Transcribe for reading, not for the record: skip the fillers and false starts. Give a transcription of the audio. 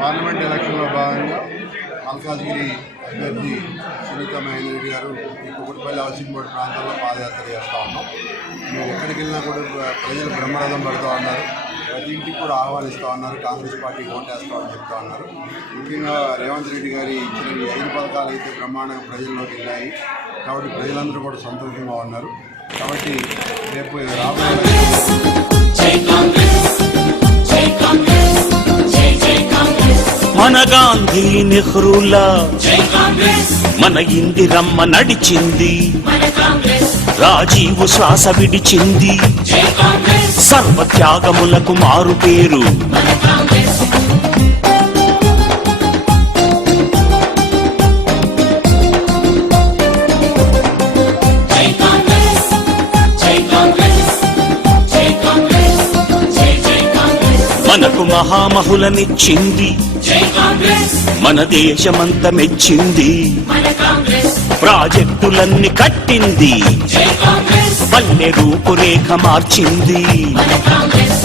Parliament ఎలక్షన్లో భాగంగా మల్కాజ్గిరి అభ్యర్థి సునీత మహేందర్ రెడ్డి గారు ఈ కుకుట్పల్లి హౌసింగ్ బోర్డు ప్రాంతంలో పాదయాత్ర చేస్తూ ఉన్నాం. మేము ఎక్కడికి వెళ్ళినా కూడా ప్రజలు బ్రహ్మరథం పడుతూ ఉన్నారు. ప్రతి ఇంటికి కూడా ఆహ్వానిస్తూ ఉన్నారు. కాంగ్రెస్ పార్టీకి ఓటేస్తామని చెప్తా ఉన్నారు. ముఖ్యంగా రేవంత్ రెడ్డి గారి ఇచ్చిన ఈ 5 పథకాలు అయితే బ్రహ్మాండంగా ప్రజల్లోకి వెళ్ళాయి. కాబట్టి ప్రజలందరూ కూడా సంతోషంగా ఉన్నారు. కాబట్టి రేపు రాబోయే మన గాంధీ నెహ్రూలా మన ఇందిరమ్మ నడిచింది, రాజీవు శ్వాస విడిచింది, సర్వత్యాగములకు మారు పేరు మనకు మహామహులనిచ్చింది, మన దేశమంత మెచ్చింది, ప్రాజెక్టులన్నీ కట్టింది, పల్లె రూపురేఖ మార్చింది.